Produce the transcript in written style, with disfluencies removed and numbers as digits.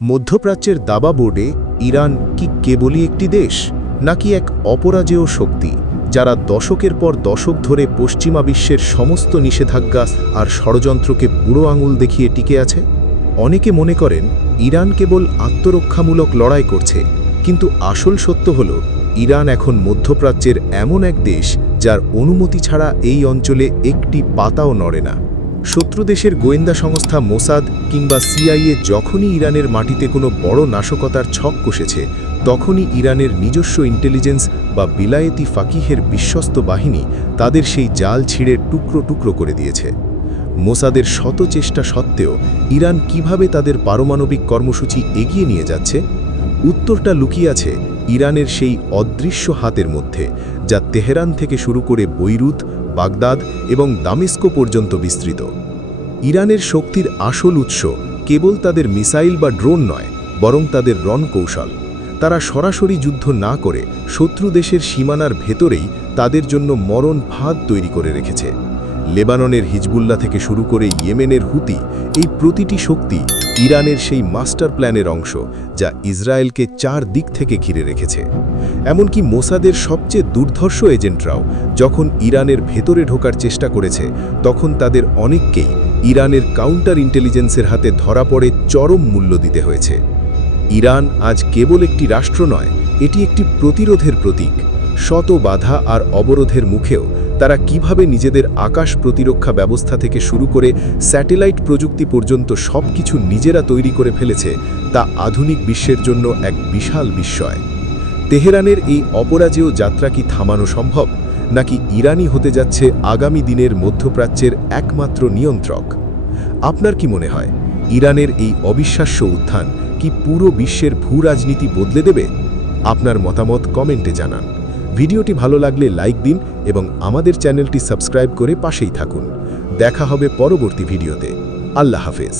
মধ্যপ্রাচ্যের দাবা বোর্ডে ইরান কি কেবলই একটি দেশ নাকি এক অপরাজেয় শক্তি যারা দশকের পর দশক ধরে পশ্চিমা বিশ্বের সমস্ত নিষেধাজ্ঞা আর ষড়যন্ত্রকে বুড়ো আঙুল দেখিয়ে টিকে আছে? অনেকে মনে করেন ইরান কেবল আত্মরক্ষামূলক লড়াই করছে, কিন্তু আসল সত্য হল ইরান এখন মধ্যপ্রাচ্যের এমন এক দেশ যার অনুমতি ছাড়া এই অঞ্চলে একটি পাতাও নড়ে না। শত্রু দেশের গোয়েন্দা সংস্থা মোসাদ কিংবা সিআইএ যখনই ইরানের মাটিতে কোনো বড় নাশকতার ছক কষেছে, তখনই ইরানের নিজস্ব ইন্টেলিজেন্স বা বিলায়েতি ফাকিহের বিশ্বস্ত বাহিনী তাদের সেই জাল ছিঁড়ে টুকরো টুকরো করে দিয়েছে। মোসাদের শত চেষ্টা সত্ত্বেও ইরান কিভাবে তাদের পারমাণবিক কর্মসূচি এগিয়ে নিয়ে যাচ্ছে? উত্তরটা লুকিয়ে আছে ইরানের সেই অদৃশ্য হাতের মধ্যে, যা তেহরান থেকে শুরু করে বৈরুত, বাগদাদ এবং দামেস্কো পর্যন্ত বিস্তৃত। ইরানের শক্তির আসল উৎস কেবল তাদের মিসাইল বা ড্রোন নয়, বরং তাদের রণকৌশল। তারা সরাসরি যুদ্ধ না করে শত্রু দেশের সীমানার ভেতরেই তাদের জন্য মরণ ফাঁদ তৈরি করে রেখেছে। লেবাননের হিজবুল্লাহ থেকে শুরু করে ইয়েমেনের হুতি, এই প্রতিটি শক্তি ইরানের সেই মাস্টার প্ল্যানের অংশ, যা ইসরায়েলকে চার দিক থেকে ঘিরে রেখেছে। এমনকি মোসাদের সবচেয়ে দুর্ধর্ষ এজেন্টরাও যখন ইরানের ভেতরে ঢোকার চেষ্টা করেছে, তখন তাদের অনেককেই ইরানের কাউন্টার ইন্টেলিজেন্সের হাতে ধরা পড়ে চরম মূল্য দিতে হয়েছে। ইরান আজ কেবল একটি রাষ্ট্র নয়, এটি একটি প্রতিরোধের প্রতীক। শত বাধা আর অবরোধের মুখেও তারা কিভাবে নিজেদের আকাশ প্রতিরক্ষা ব্যবস্থা থেকে শুরু করে স্যাটেলাইট প্রযুক্তি পর্যন্ত সবকিছু নিজেরা তৈরি করে ফেলেছে, তা আধুনিক বিশ্বের জন্য এক বিশাল বিস্ময়। তেহরানের এই অপরাজেয় যাত্রা কি থামানো সম্ভব, নাকি ইরানই হতে যাচ্ছে আগামী দিনের মধ্যপ্রাচ্যের একমাত্র নিয়ন্ত্রক? আপনার কি মনে হয় ইরানের এই অবিশ্বাস্য উত্থান কি পুরো বিশ্বের ভূরাজনীতি বদলে দেবে? আপনার মতামত কমেন্টে জানান। ভিডিওটি ভালো লাগলে লাইক দিন এবং আমাদের চ্যানেলটি সাবস্ক্রাইব করে পাশেই থাকুন। দেখা হবে পরবর্তী ভিডিওতে। আল্লাহ হাফেজ।